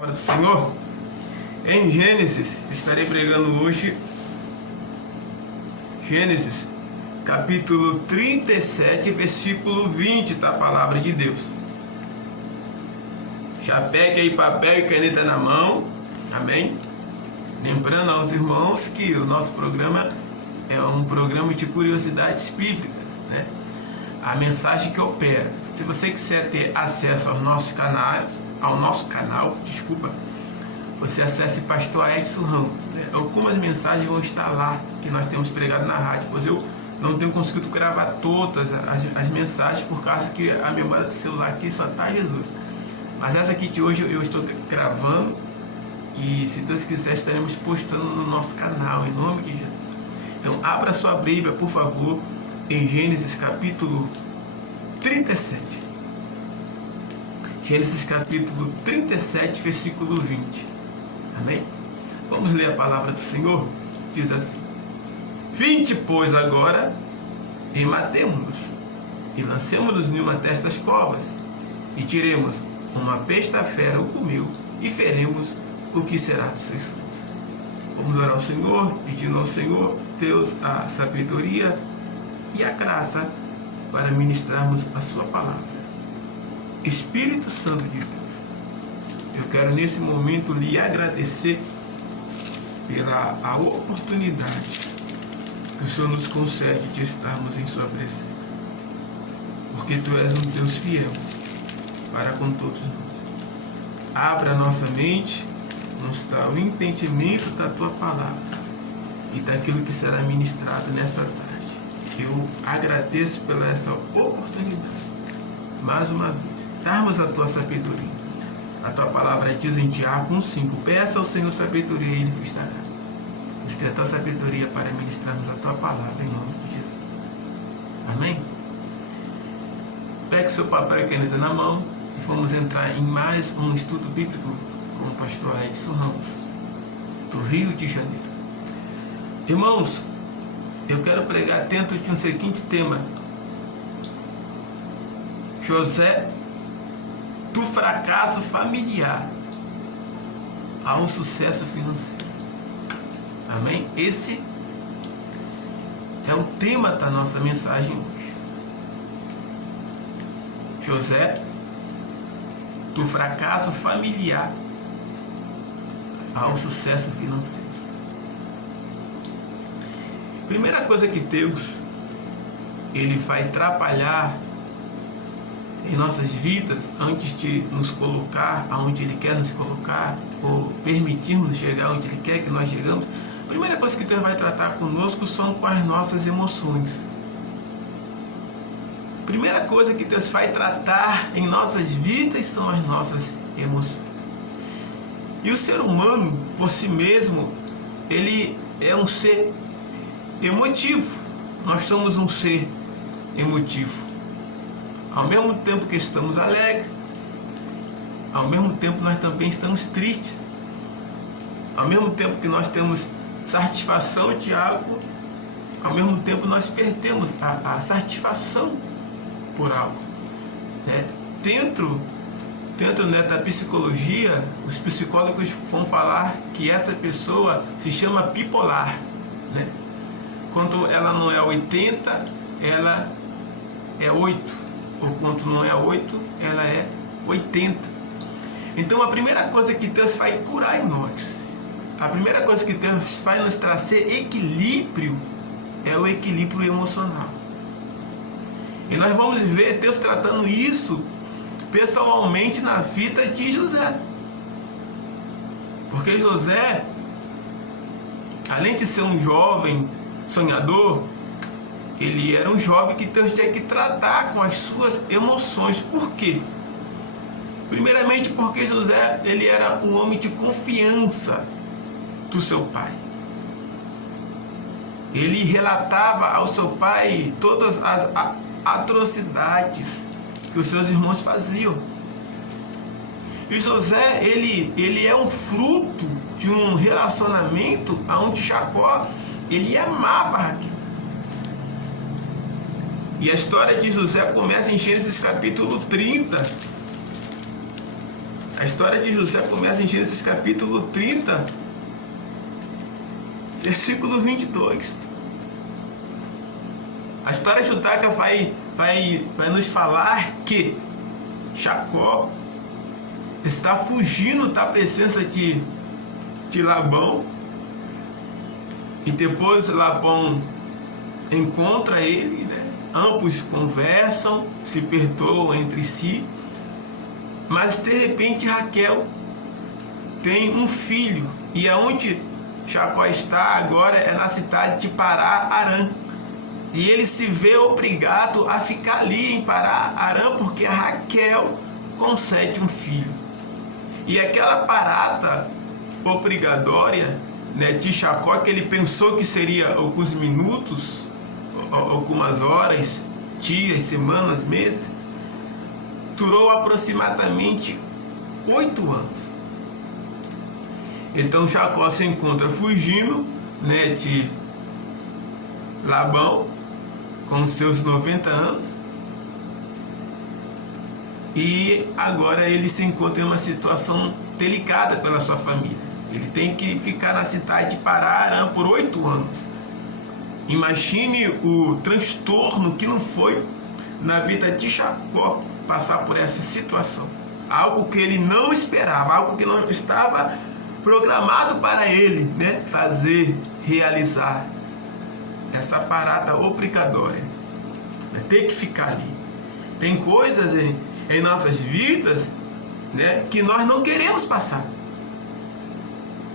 Palavra do Senhor em Gênesis. Estarei pregando hoje Gênesis capítulo 37, versículo 20 da palavra de Deus. Já pegue aí papel e caneta na mão, amém? Lembrando aos irmãos que o nosso programa é um programa de curiosidades bíblicas, né? A mensagem que opera. Se você quiser ter acesso aos nossos canais, você acesse Pastor Edson Ramos, né? Algumas mensagens vão estar lá que nós temos pregado na rádio, pois eu não tenho conseguido gravar todas as mensagens por causa que a memória do celular aqui só está Jesus. Mas essa aqui de hoje eu estou gravando e, se Deus quiser, estaremos postando no nosso canal, em nome de Jesus. Então abra sua Bíblia, por favor, em Gênesis capítulo 37. Gênesis capítulo 37, versículo 20. Amém? Vamos ler a palavra do Senhor? Diz assim: Vinde, pois, agora, e matemo-nos, e lancemo-nos numa destas covas, e tiremos uma besta fera o comeu, e feremos o que será de seus sonhos. Vamos orar ao Senhor, pedindo ao Senhor Deus a sabedoria e a graça para ministrarmos a sua palavra. Espírito Santo de Deus, eu quero nesse momento lhe agradecer pela a oportunidade que o Senhor nos concede de estarmos em sua presença, porque tu és um Deus fiel para com todos nós. Abra a nossa mente, nos dá o entendimento da tua palavra e daquilo que será ministrado nesta tarde. Eu agradeço pela essa oportunidade, mais uma vez, darmos a tua sabedoria. A tua palavra diz em Tiago 1,5: peça ao Senhor sabedoria e Ele vos dará. Nos dê a tua sabedoria para ministrarmos a tua palavra, em nome de Jesus. Amém? Pegue o seu papel e caneta na mão e vamos entrar em mais um estudo bíblico com o pastor Edson Ramos, do Rio de Janeiro. Irmãos, eu quero pregar dentro de um seguinte tema: José, do fracasso familiar ao sucesso financeiro. Amém? Esse é o tema da nossa mensagem hoje. José, do fracasso familiar ao sucesso financeiro. Primeira coisa que Deus ele vai trabalhar em nossas vidas antes de nos colocar aonde Ele quer nos colocar ou permitirmos chegar onde Ele quer que nós chegamos. A primeira coisa que Deus vai tratar conosco são com as nossas emoções. Primeira coisa que Deus vai tratar em nossas vidas são as nossas emoções. E o ser humano, por si mesmo, ele é um ser emotivo. Nós somos um ser emotivo. Ao mesmo tempo que estamos alegres, ao mesmo tempo nós também estamos tristes. Ao mesmo tempo que nós temos satisfação de algo, ao mesmo tempo nós perdemos a satisfação por algo. Dentro da psicologia, os psicólogos vão falar que essa pessoa se chama bipolar, né? Quando ela não é 80, ela é 8, ou quando não é 8, ela é 80. Então a primeira coisa que Deus vai curar em nós, a primeira coisa que Deus vai nos trazer equilíbrio, é o equilíbrio emocional. E nós vamos ver Deus tratando isso pessoalmente na vida de José. Porque José, além de ser um jovem sonhador, ele era um jovem que Deus tinha que tratar com as suas emoções. Por quê? Primeiramente porque José, ele era um homem de confiança do seu pai. Ele relatava ao seu pai todas as atrocidades que os seus irmãos faziam. E José, ele é um fruto de um relacionamento onde Jacó, ele amava Raquel. E a história de José começa em Gênesis capítulo 30. A história de José começa em Gênesis capítulo 30, versículo 22. A história judaica vai nos falar que Jacó está fugindo da presença de Labão, e depois Labão encontra ele, né? Ambos conversam, se perdoam entre si, mas de repente Raquel tem um filho, e aonde Jacó está agora é na cidade de Pará-Arã, e ele se vê obrigado a ficar ali em Pará-Arã porque a Raquel concede um filho. E aquela parada obrigatória, né, de Jacó, que ele pensou que seria alguns minutos, algumas horas, dias, semanas, meses, durou aproximadamente 8 anos. Então Jacó se encontra fugindo, né, de Labão com seus 90 anos, e agora ele se encontra em uma situação delicada pela sua família. Ele tem que ficar na cidade de Pará-Arã por 8 anos. Imagine o transtorno que não foi na vida de Jacó passar por essa situação. Algo que ele não esperava, algo que não estava programado para ele, né, fazer, realizar. Essa parada obrigatória, ter que ficar ali. Tem coisas em nossas vidas, né, que nós não queremos passar,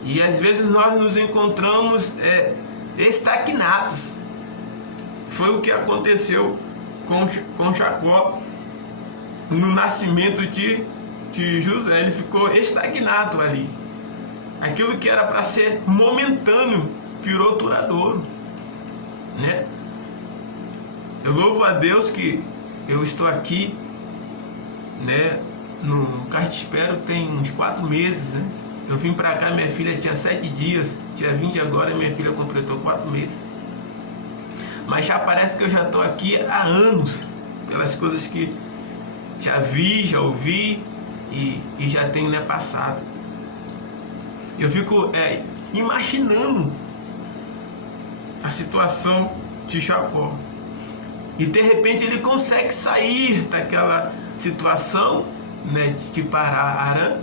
e às vezes nós nos encontramos estagnados. Foi o que aconteceu com Jacó no nascimento de José. Ele ficou estagnado ali. Aquilo que era para ser momentâneo virou duradouro, né? Eu louvo a Deus que eu estou aqui, né, no Cartispero tem uns 4 meses, né? Eu vim para cá, minha filha tinha 7 dias, dia 20 agora minha filha completou 4 meses. Mas já parece que eu já estou aqui há anos, pelas coisas que já vi, já ouvi e já tenho, né, passado. Eu fico imaginando a situação de Jacó. E de repente ele consegue sair daquela situação, né, de Pará-Arã,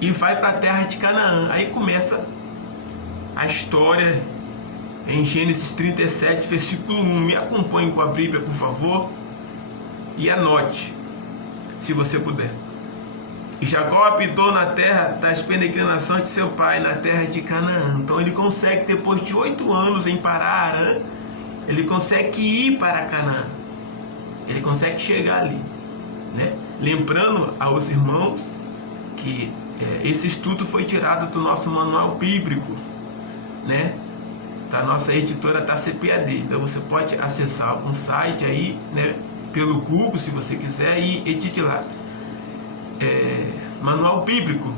e vai para a terra de Canaã. Aí começa a história em Gênesis 37, versículo 1. Me acompanhe com a Bíblia, por favor, e anote, se você puder. E Jacó habitou na terra das peregrinações de seu pai, na terra de Canaã. Então ele consegue, depois de 8 anos em Pará-Arã, ele consegue ir para Canaã. Ele consegue chegar ali, né? Lembrando aos irmãos que esse estudo foi tirado do nosso manual bíblico, né, da nossa editora TACPAD. Então você pode acessar um site aí, né, pelo Google, se você quiser, e edite lá. Manual bíblico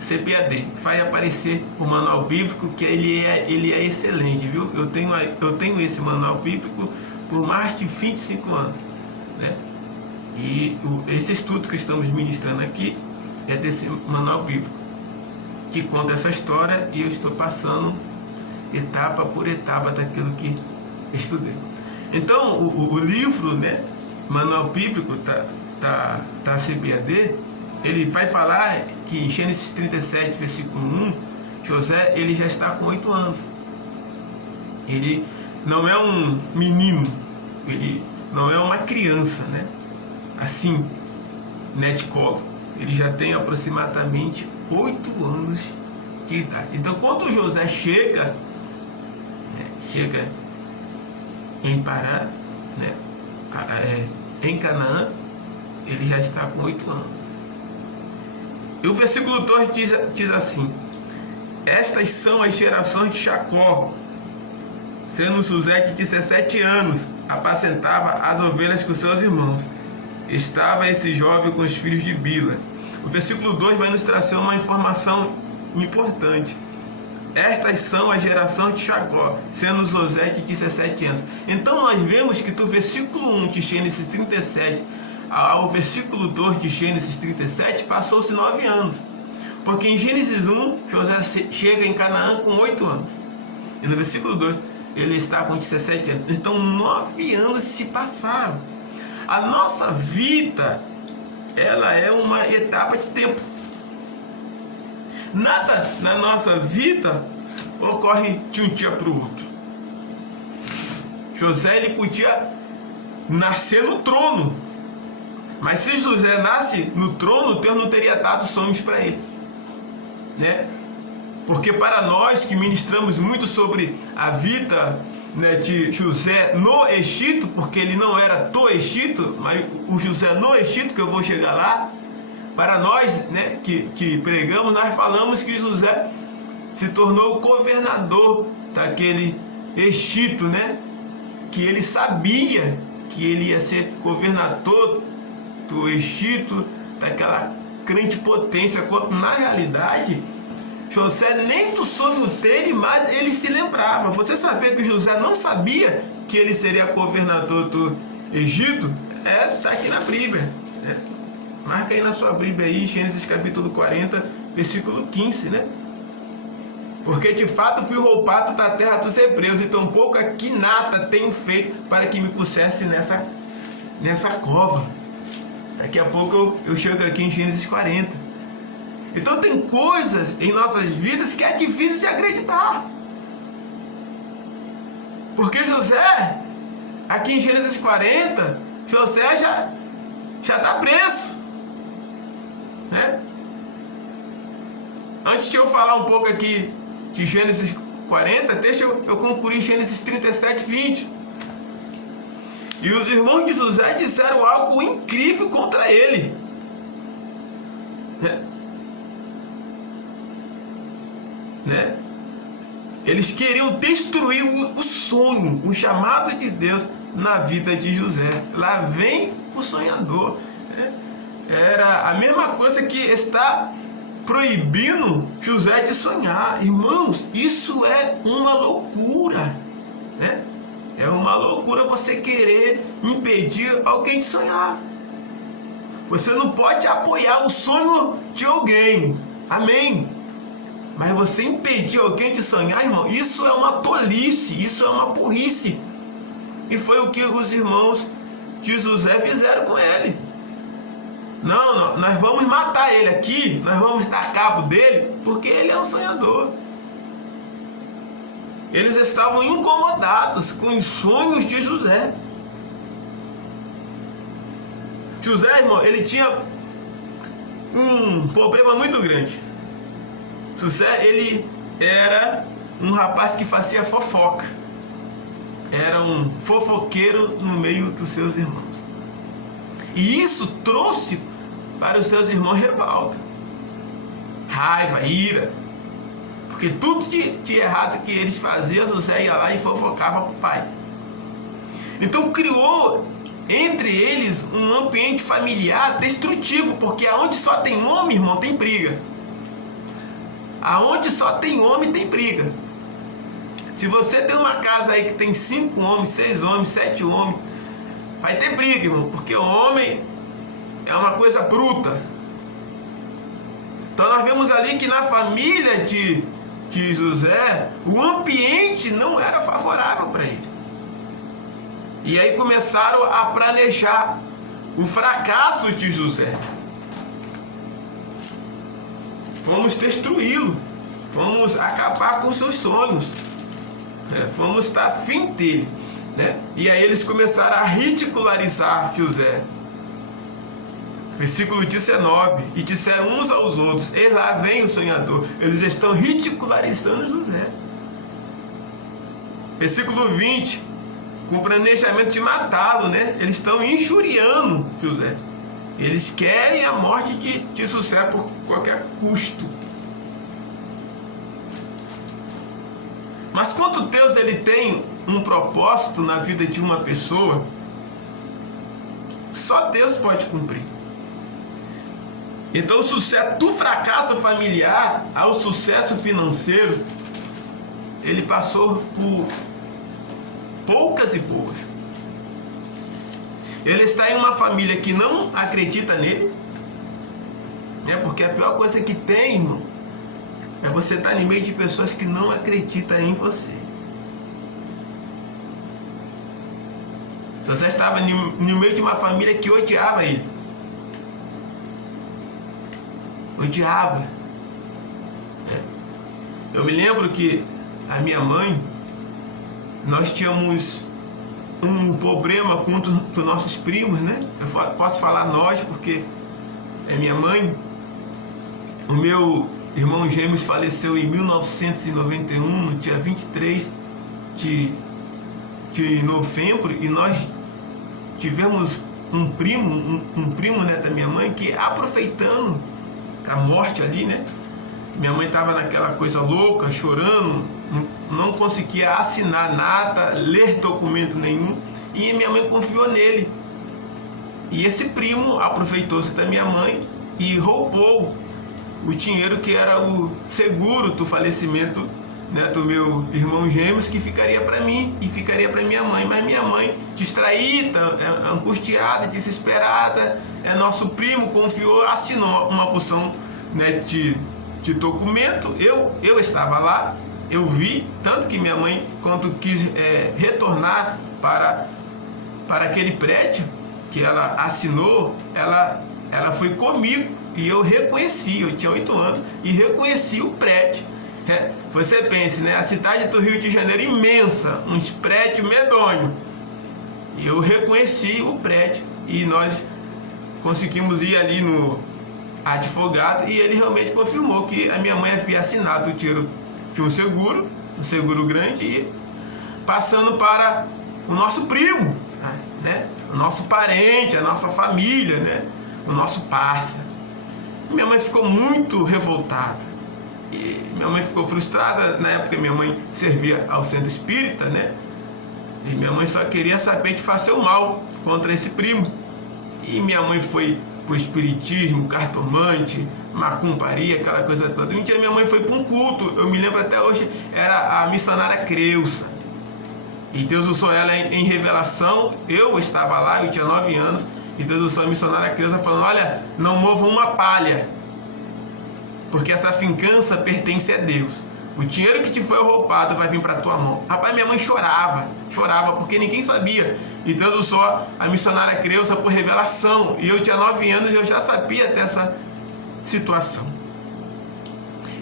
CPAD, vai aparecer o manual bíblico, que ele é excelente, viu? Eu tenho esse manual bíblico por mais de 25 anos, né? E esse estudo que estamos ministrando aqui é desse manual bíblico, que conta essa história, e eu estou passando etapa por etapa daquilo que estudei. Então o livro, né, manual bíblico da CPAD, ele vai falar que em Gênesis 37, versículo 1, José, ele já está com 8 anos. Ele não é um menino, ele não é uma criança, né, assim, né, de colo. Ele já tem aproximadamente 8 anos de idade. Então, quando José chega em Pará, né, em Canaã, ele já está com 8 anos. E o versículo 2 diz assim: estas são as gerações de Jacó, sendo José de 17 anos, apacentava as ovelhas com seus irmãos. Estava esse jovem com os filhos de Bila. O versículo 2 vai nos trazer uma informação importante. Estas são as gerações de Jacó, sendo José de 17 anos. Então nós vemos que do versículo 1 de Gênesis 37 ao versículo 2 de Gênesis 37, passou-se 9 anos. Porque em Gênesis 1, José chega em Canaã com 8 anos. E no versículo 2, ele está com 17 anos. Então 9 anos se passaram. A nossa vida, ela é uma etapa de tempo. Nada na nossa vida ocorre de um dia para o outro. José, ele podia nascer no trono, mas se José nasce no trono, Deus não teria dado sonhos para ele, né? Porque para nós que ministramos muito sobre a vida, né, de José no Egito, porque ele não era do Egito, mas o José no Egito, que eu vou chegar lá, para nós, né, que pregamos, nós falamos que José se tornou governador daquele Egito, né? Que ele sabia que ele ia ser governador do Egito, daquela grande potência, quando na realidade José nem do sonho dele, mas ele se lembrava. Você sabia que José não sabia que ele seria governador do Egito? Está aqui na Bíblia, né? Marca aí na sua Bíblia aí, Gênesis capítulo 40, versículo 15, né? Porque de fato fui roubado da terra dos hebreus, e tampouco aqui nada tenho feito para que me pusesse nessa cova. Daqui a pouco eu chego aqui em Gênesis 40. Então tem coisas em nossas vidas que é difícil de acreditar. Porque José, aqui em Gênesis 40, José já está preso, né? Antes de eu falar um pouco aqui de Gênesis 40, deixa eu concluir Gênesis 37, 20. E os irmãos de José disseram algo incrível contra ele, né? Eles queriam destruir o sonho, o chamado de Deus na vida de José. Lá vem o sonhador, né? Era a mesma coisa que está proibindo José de sonhar. Irmãos, isso é uma loucura, né? É uma loucura você querer impedir alguém de sonhar. Você não pode apoiar o sonho de alguém, amém? Mas você impedir alguém de sonhar, irmão, isso é uma tolice, isso é uma burrice. E foi o que os irmãos de José fizeram com ele. Não, nós vamos matar ele aqui, nós vamos dar cabo dele, porque ele é um sonhador. Eles estavam incomodados com os sonhos de José. José, irmão, ele tinha um problema muito grande. José, ele era um rapaz que fazia fofoca. Era um fofoqueiro no meio dos seus irmãos. E isso trouxe para os seus irmãos revolta, raiva, ira. Porque tudo de errado que eles faziam, José ia lá e fofocava para o pai. Então criou entre eles um ambiente familiar destrutivo, porque aonde só tem homem, irmão, tem briga. Aonde só tem homem, tem briga. Se você tem uma casa aí que tem 5 homens, 6 homens, 7 homens, vai ter briga, irmão, porque o homem é uma coisa bruta. Então nós vemos ali que na família de José, o ambiente não era favorável para ele. E aí começaram a planejar o fracasso de José. Vamos destruí-lo, vamos acabar com seus sonhos, vamos dar fim dele, né? E aí eles começaram a ridicularizar José. Versículo 19, e disseram uns aos outros, e lá vem o sonhador. Eles estão ridicularizando José. Versículo 20, com o planejamento de matá-lo, né? Eles estão injuriando José. Eles querem a morte de José por qualquer custo. Mas quando Deus ele tem um propósito na vida de uma pessoa, só Deus pode cumprir. Então o sucesso do fracasso familiar ao sucesso financeiro, ele passou por poucas e poucas. Ele está em uma família que não acredita nele. Porque a pior coisa que tem, irmão, é você estar no meio de pessoas que não acreditam em você. Se você estava no meio de uma família que odiava ele. Odiava. Eu me lembro que a minha mãe, nós tínhamos um problema com os nossos primos, né? Eu posso falar nós porque é minha mãe. O meu irmão gêmeo faleceu em 1991, no dia 23 de novembro, e nós tivemos um primo, né, da minha mãe, que, aproveitando a morte ali, né? Minha mãe estava naquela coisa louca, chorando, não conseguia assinar nada, ler documento nenhum, e minha mãe confiou nele. E esse primo aproveitou-se da minha mãe e roubou o dinheiro que era o seguro do falecimento, né, do meu irmão gêmeos, que ficaria para mim e ficaria para minha mãe. Mas minha mãe, distraída, angustiada, desesperada, nosso primo confiou, assinou uma porção, né, de documento. Eu estava lá, eu vi, tanto que minha mãe, quando quis retornar para aquele prédio que ela assinou, ela foi comigo. E eu reconheci, eu tinha 8 anos, e reconheci o prédio. Você pense, né? A cidade do Rio de Janeiro imensa, uns prédios medonhos. E eu reconheci o prédio. E nós conseguimos ir ali no advogado, e ele realmente confirmou que a minha mãe havia assinado o tiro de um seguro grande, e passando para o nosso primo, né? O nosso parente, a nossa família, né? O nosso parça. Minha mãe ficou muito revoltada. E minha mãe ficou frustrada. Na época minha mãe servia ao centro espírita, né? E minha mãe só queria saber de fazer o mal contra esse primo. E minha mãe foi pro espiritismo, cartomante, macumbaria, aquela coisa toda. E um dia minha mãe foi para um culto, eu me lembro até hoje, era a missionária Creusa. E Deus usou ela em revelação. Eu estava lá, eu tinha 9 anos. E Deus usou a missionária Creusa falando: olha, não movam uma palha, porque essa vingança pertence a Deus. O dinheiro que te foi roubado vai vir para tua mão. Rapaz, minha mãe chorava, porque ninguém sabia. E Deus usou a missionária Creusa por revelação. E eu tinha 9 anos e eu já sabia dessa situação.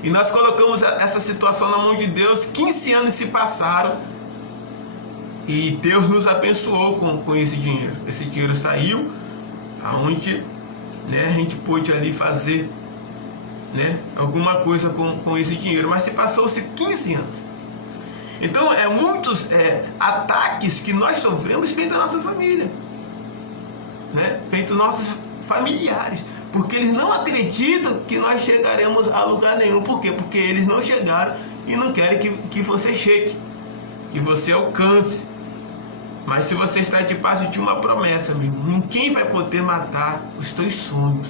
E nós colocamos essa situação na mão de Deus. 15 anos se passaram. E Deus nos abençoou com esse dinheiro. Esse dinheiro saiu, aonde, né, a gente pôde ali fazer, né, alguma coisa com esse dinheiro. Mas se passou-se 15 anos. Então, muitos ataques que nós sofremos feito a nossa família, né, feito nossos familiares. Porque eles não acreditam que nós chegaremos a lugar nenhum. Por quê? Porque eles não chegaram e não querem que você chegue, que você alcance. Mas se você está debaixo de uma promessa, meu irmão, ninguém vai poder matar os teus sonhos.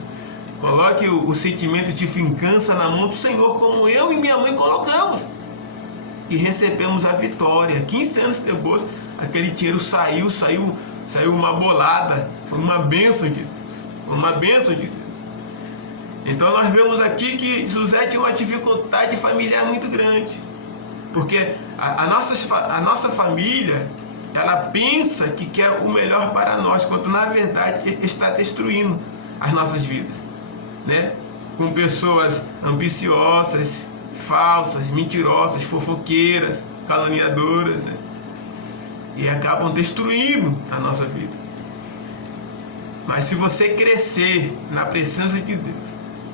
Coloque o sentimento de vingança na mão do Senhor, como eu e minha mãe colocamos. E recebemos a vitória. 15 anos depois, aquele dinheiro saiu uma bolada. Foi uma bênção de Deus. Foi uma bênção de Deus. Então nós vemos aqui que José tinha uma dificuldade familiar muito grande. Porque a nossa família, ela pensa que quer o melhor para nós, quando na verdade está destruindo as nossas vidas, né? Com pessoas ambiciosas, falsas, mentirosas, fofoqueiras, caluniadoras, né? E acabam destruindo a nossa vida. Mas se você crescer na presença de Deus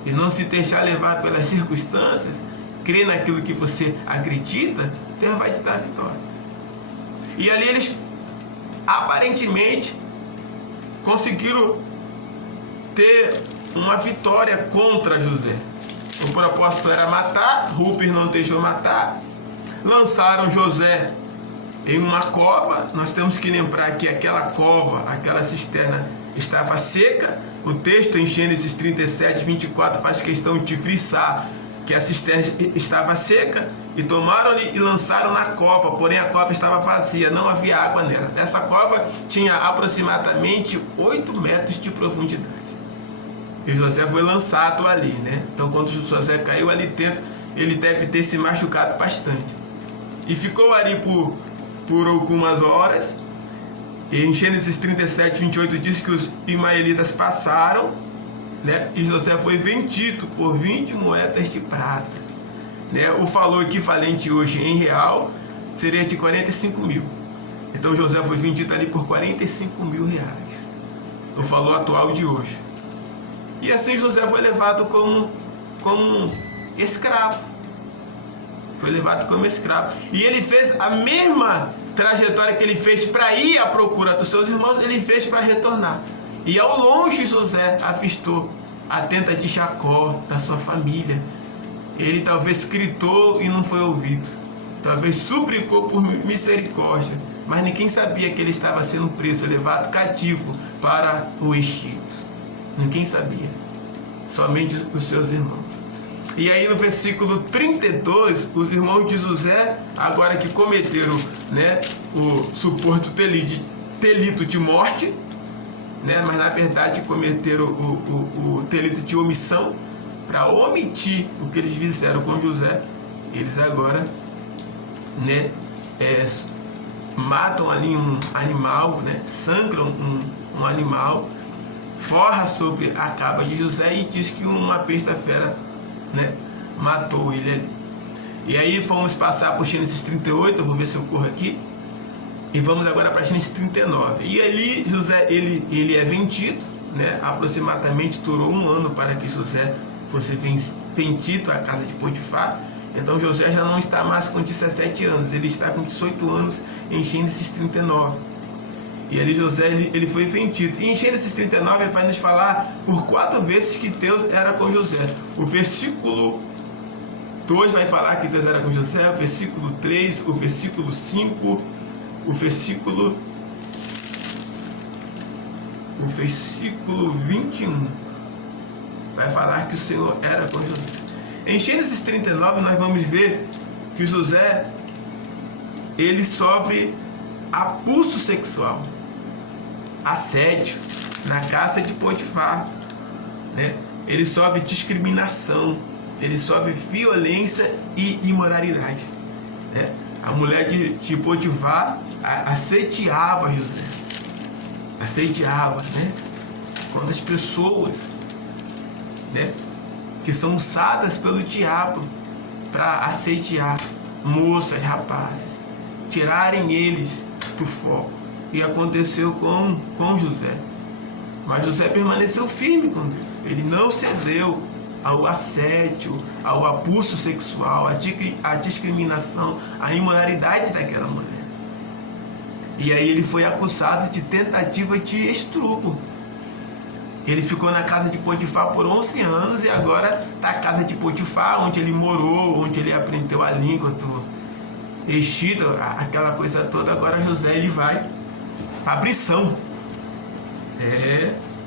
e não se deixar levar pelas circunstâncias, crer naquilo que você acredita, Deus vai te dar a vitória. E ali eles aparentemente conseguiram ter uma vitória contra José. O propósito era matar, Rúpia não deixou matar. Lançaram José em uma cova. Nós temos que lembrar que aquela cova, aquela cisterna estava seca. O texto em Gênesis 37, 24 faz questão de frisar que a cisterna estava seca, e tomaram-lhe e lançaram na cova, porém a cova estava vazia, não havia água nela. Essa cova tinha aproximadamente 8 metros de profundidade. E José foi lançado ali, né? Então quando José caiu ali dentro, ele deve ter se machucado bastante. E ficou ali por algumas horas. E em Gênesis 37, 28 diz que os ismaelitas passaram, né? E José foi vendido por 20 moedas de prata. Né? O valor equivalente hoje em real seria de 45 mil. Então José foi vendido ali por 45 mil reais. O valor atual de hoje. E assim José foi levado como escravo. Foi levado como escravo. E ele fez a mesma trajetória que ele fez para ir à procura dos seus irmãos, ele fez para retornar. E ao longe José avistou a tenda de Jacó, da sua família. Ele talvez gritou e não foi ouvido. Talvez suplicou por misericórdia. Mas ninguém sabia que ele estava sendo preso, levado cativo para o Egito. Ninguém sabia. Somente os seus irmãos. E aí no versículo 32, os irmãos de José, agora que cometeram, né, o suposto delito de morte, né, mas na verdade cometeram o delito de omissão, para omitir o que eles fizeram com José, eles agora, né, matam ali um animal, né, sangram um animal, forra sobre a capa de José e diz que uma besta-fera, né, matou ele ali. E aí vamos passar por Gênesis 38, eu vou ver se eu corro aqui, e vamos agora para Gênesis 39. E ali José, ele é vendido, né, aproximadamente durou 1 ano para que José fosse vendido à casa de Potifar. Então José já não está mais com 17 anos, ele está com 18 anos em Gênesis 39. E ali José ele foi vendido. E em Gênesis 39 ele vai nos falar por 4 vezes que Deus era com José. O versículo 2 vai falar que Deus era com José, o versículo 3, o versículo 5, o versículo 21 vai falar que o Senhor era com José. Em Gênesis 39 nós vamos ver que José ele sofre abuso sexual, assédio na casa de Potifar, né? Ele sofre discriminação, ele sofre violência e imoralidade, né? A mulher de Potifar assediava José, né? Quantas pessoas, né, que são usadas pelo diabo para assediar moças, rapazes, tirarem eles do foco. E aconteceu com José. Mas José permaneceu firme com Deus. Ele não cedeu ao assédio, ao abuso sexual, à discriminação, à imoralidade daquela mulher. E aí ele foi acusado de tentativa de estupro. Ele ficou na casa de Potifar por 11 anos e agora está a casa de Potifar, onde ele morou, onde ele aprendeu a língua do Egito, aquela coisa toda. Agora José ele vai para a prisão.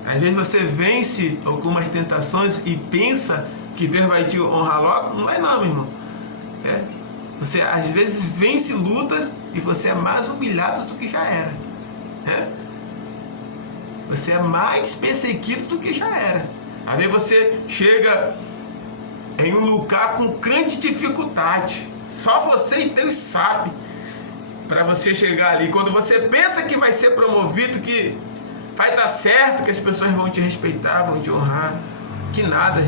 Às vezes você vence algumas tentações e pensa que Deus vai te honrar logo. Não é não, meu irmão. Você às vezes vence lutas e você é mais humilhado do que já era. Você é mais perseguido do que já era. Às vezes você chega em um lugar com grande dificuldade. Só você e Deus sabe. Para você chegar ali. Quando você pensa que vai ser promovido, que vai dar certo, que as pessoas vão te respeitar, vão te honrar. Que nada.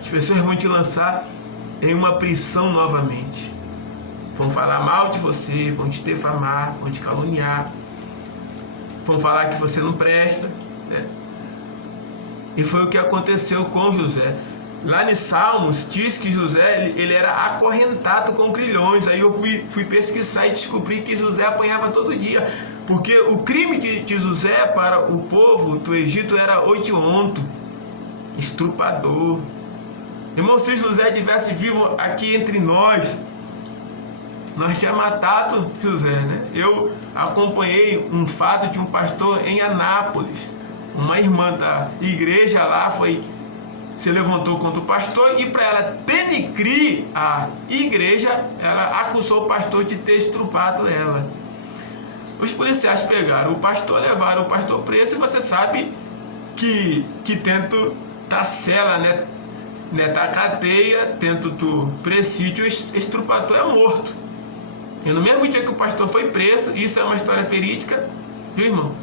As pessoas vão te lançar em uma prisão novamente. Vão falar mal de você, vão te defamar, vão te caluniar. Vão falar que você não presta, né? E foi o que aconteceu com José. Lá em Salmos diz que José ele era acorrentado com grilhões. Aí eu fui pesquisar e descobri que José apanhava todo dia. Porque o crime de José para o povo do Egito era odioso, estuprador. Irmão, se José estivesse vivo aqui entre nós tinha matado José, né? Eu acompanhei um fato de um pastor em Anápolis. Uma irmã da igreja lá foi se levantou contra o pastor e, para ela denegrir a igreja, ela acusou o pastor de ter estrupado ela. Os policiais pegaram o pastor, levaram o pastor preso, e você sabe que dentro da cela, da cadeia, dentro do presídio, o estrupador é morto. E no mesmo dia que o pastor foi preso, isso é uma história verídica, viu, irmão?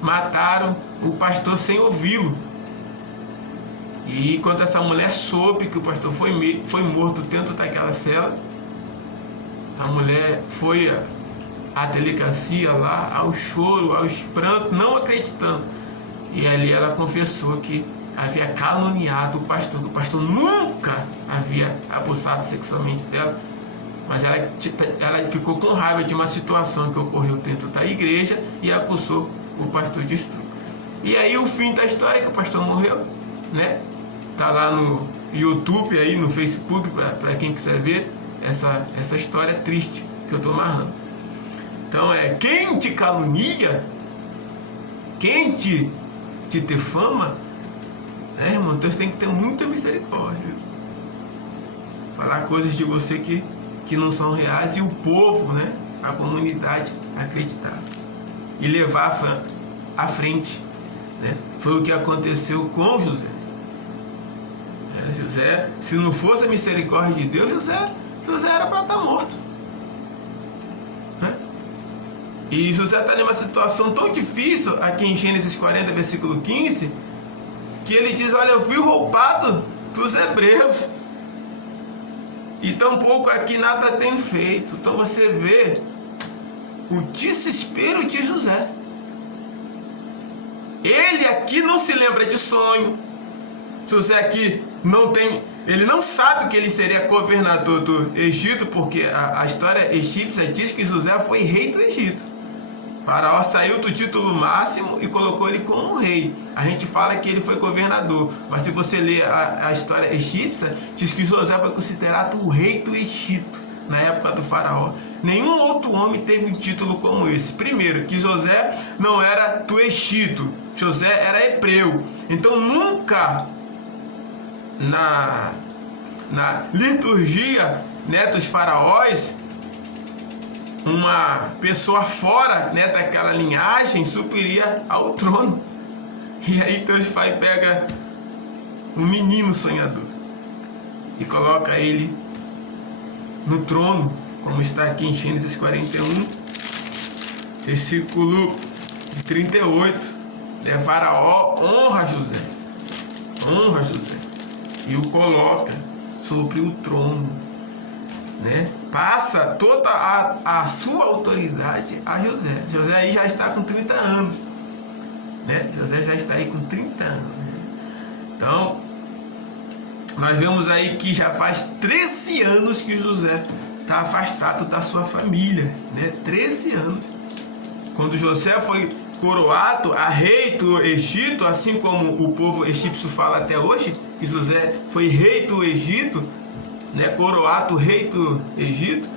Mataram o pastor sem ouvi-lo. E quando essa mulher soube que o pastor foi morto dentro daquela cela, a mulher foi à delegacia lá, ao choro, aos prantos, não acreditando. E ali ela confessou que havia caluniado o pastor, que o pastor nunca havia abusado sexualmente dela, mas ela ficou com raiva de uma situação que ocorreu dentro da igreja e acusou o pastor de estupro. E aí o fim da história é que o pastor morreu, né? Tá lá no YouTube, aí no Facebook, para quem quiser ver essa história triste que eu estou narrando. Então quem te calunia, quem te defama, irmão, Deus tem que ter muita misericórdia. Falar coisas de você que não são reais, e o povo, né, a comunidade acreditar e levar à frente, né? Foi o que aconteceu com José. José, se não fosse a misericórdia de Deus, José era para estar morto, né? E José está em uma situação tão difícil, aqui em Gênesis 40, versículo 15, que ele diz: olha, eu fui roubado dos hebreus, e tampouco aqui nada tem feito. Então você vê o desespero de José. Ele aqui não se lembra de sonho. José aqui ele não sabe que ele seria governador do Egito, porque a história egípcia diz que José foi rei do Egito. Faraó saiu do título máximo e colocou ele como rei. A gente fala que ele foi governador, mas se você ler a história egípcia, diz que José foi considerado o rei do Egito na época do faraó. Nenhum outro homem teve um título como esse. Primeiro, que José não era do Egito, José era hebreu. Então nunca na liturgia, né, dos faraós, uma pessoa fora, né, daquela linhagem subiria ao trono. E aí Deus Pai pega um menino sonhador e coloca ele no trono, como está aqui em Gênesis 41, versículo 38. Faraó honra José e o coloca sobre o trono, né? Passa toda a sua autoridade a José. José aí já está com 30 anos, né? José já está aí com 30 anos, né? Então nós vemos aí que já faz 13 anos que José está afastado da sua família, né? 13 anos. Quando José foi coroado a rei do Egito, assim como o povo egípcio fala até hoje, que José foi rei do Egito, né, coroado rei do Egito,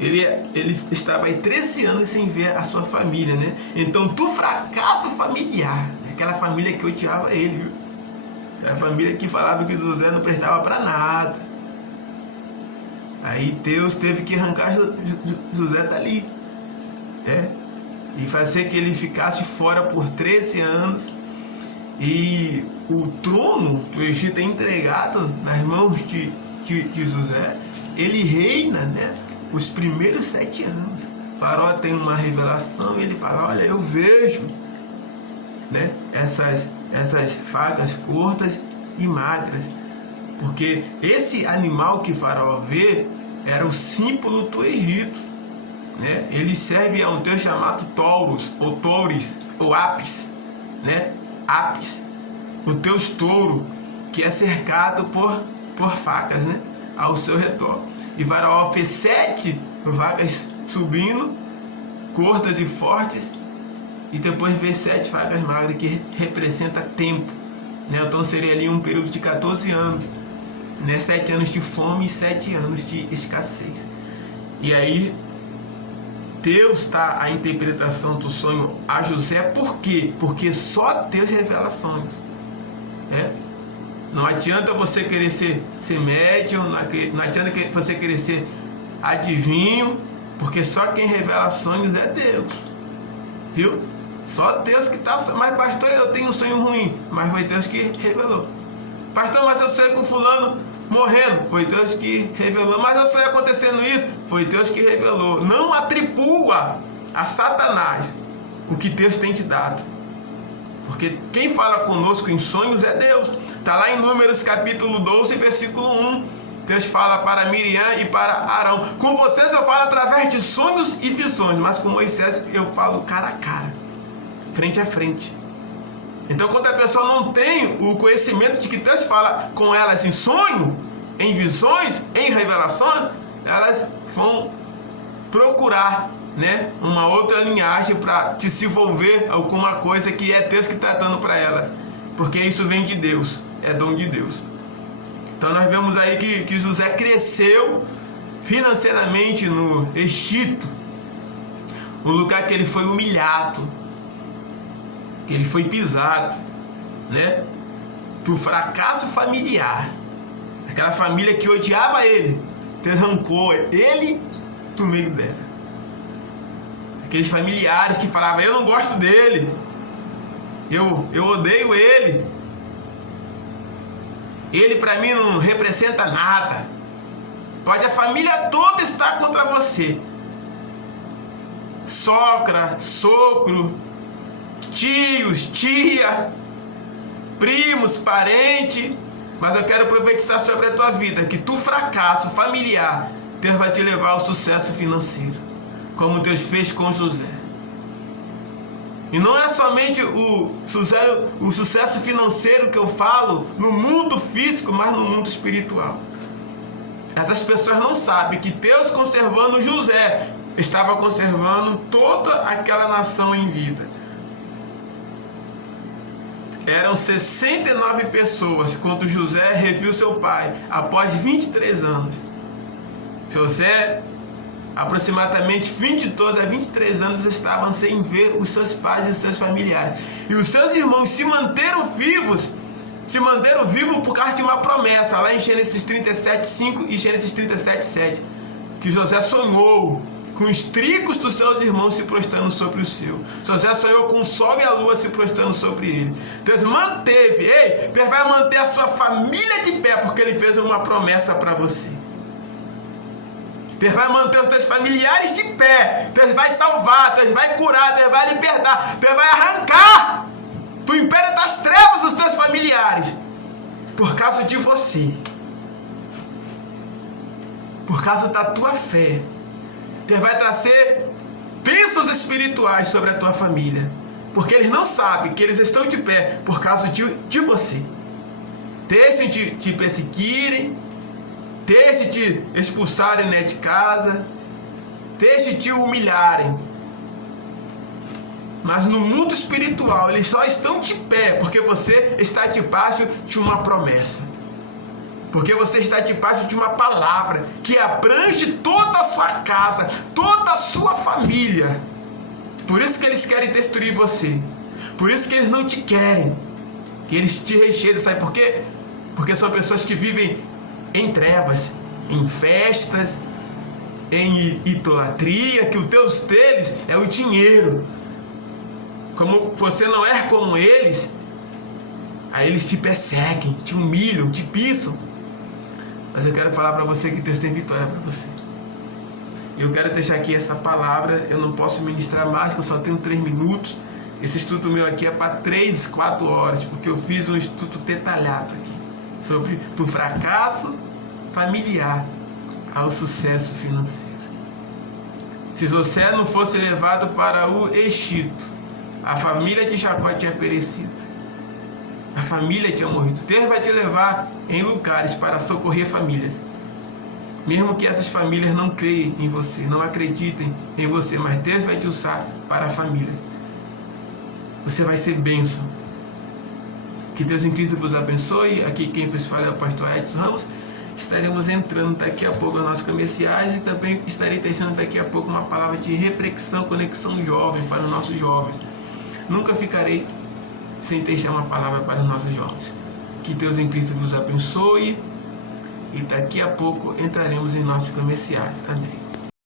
ele estava aí 13 anos sem ver a sua família, né? Então, do fracasso familiar, aquela família que odiava ele, viu? Aquela família que falava que José não prestava para nada. Aí Deus teve que arrancar José dali, e fazer que ele ficasse fora por 13 anos, e o trono do Egito é entregado nas mãos de José. Ele reina, né, os primeiros 7 anos. Faraó tem uma revelação e ele fala: olha, eu vejo, né, essas facas curtas e magras, porque esse animal que Faraó vê era o símbolo do Egito, né? Ele serve a um deus chamado Taurus, ou Tauris, ou Apis, né? Apis, o deus touro, que é cercado por facas, né, ao seu redor. E Faraó fez 7 vacas subindo, curtas e fortes, e depois fez 7 vacas magras, que representa tempo, né? Então seria ali um período de 14 anos, né? 7 anos de fome e 7 anos de escassez. E aí Deus dá a interpretação do sonho a José. Por quê? Porque só Deus revela sonhos, né? Não adianta você querer ser médium, não adianta você querer ser adivinho, porque só quem revela sonhos é Deus. Viu? Só Deus que está... Mas pastor, eu tenho um sonho ruim. Mas foi Deus que revelou. Pastor, mas eu sonhei com fulano morrendo. Foi Deus que revelou. Mas eu sonhei acontecendo isso. Foi Deus que revelou. Não atribua a Satanás o que Deus tem te dado. Porque quem fala conosco em sonhos é Deus. Está lá em Números capítulo 12, versículo 1. Deus fala para Miriam e para Arão: com vocês eu falo através de sonhos e visões, mas com Moisés eu falo cara a cara, frente a frente. Então, quando a pessoa não tem o conhecimento de que Deus fala com elas em sonho, em visões, em revelações, elas vão procurar, né, uma outra linhagem para desenvolver alguma coisa que é Deus que está dando para elas, porque isso vem de Deus, é dom de Deus. Então nós vemos aí que José cresceu financeiramente no Egito, um lugar que ele foi humilhado, que ele foi pisado, né, do fracasso familiar. Aquela família que odiava ele, arrancou ele do meio dela. Aqueles familiares que falavam: eu não gosto dele, eu odeio ele, ele para mim não representa nada. Pode a família toda estar contra você, sogra, sogro, tios, tia, primos, parente, mas eu quero profetizar sobre a tua vida que tu fracasso familiar, Deus vai te levar ao sucesso financeiro, como Deus fez com José. E não é somente o sucesso financeiro que eu falo no mundo físico, mas no mundo espiritual. Essas pessoas não sabem que Deus, conservando José, estava conservando toda aquela nação em vida. Eram 69 pessoas quando José reviu seu pai após 23 anos. José, aproximadamente 22 a 23 anos, estavam sem ver os seus pais e os seus familiares. E os seus irmãos se manteram vivos por causa de uma promessa, lá em Gênesis 37:5 e Gênesis 37:7, que José sonhou com os trigos dos seus irmãos se prostrando sobre o seu. José sonhou com o sol e a lua se prostrando sobre ele. Deus manteve, Deus vai manter a sua família de pé, porque ele fez uma promessa para você. Deus vai manter os teus familiares de pé. Deus vai salvar, Deus vai curar, Deus vai libertar, Deus vai arrancar do império das trevas os teus familiares, por causa de você, por causa da tua fé. Deus vai trazer bênçãos espirituais sobre a tua família, porque eles não sabem que eles estão de pé por causa de você. Deixem de te perseguirem, deixem de te expulsarem, né, de casa, deixem de te humilharem. Mas no mundo espiritual eles só estão de pé porque você está debaixo de uma promessa. Porque você está debaixo de uma palavra que abrange toda a sua casa, toda a sua família. Por isso que eles querem destruir você. Por isso que eles não te querem. Que eles te rejeitam. Sabe por quê? Porque são pessoas que vivem em trevas, em festas, em idolatria, que o Deus deles é o dinheiro. Como você não é como eles, aí eles te perseguem, te humilham, te pisam. Mas eu quero falar para você que Deus tem vitória para você. Eu quero deixar aqui essa palavra. Eu não posso ministrar mais, porque eu só tenho 3 minutos. Esse estudo meu aqui é para 3, 4 horas, porque eu fiz um estudo detalhado aqui sobre do fracasso familiar ao sucesso financeiro. Se José não fosse levado para o Egito, a família de Jacó tinha perecido. A família tinha morrido. Deus vai te levar em lugares para socorrer famílias. Mesmo que essas famílias não creiam em você, não acreditem em você, mas Deus vai te usar para famílias. Você vai ser bênção. Que Deus em Cristo vos abençoe. Aqui quem vos fala é o pastor Edson Ramos. Estaremos entrando daqui a pouco nas nossas comerciais e também estarei deixando daqui a pouco uma palavra de reflexão, conexão jovem para os nossos jovens. Nunca ficarei sem deixar uma palavra para os nossos jovens. Que Deus em Cristo vos abençoe. E daqui a pouco entraremos em nossos comerciais. Amém.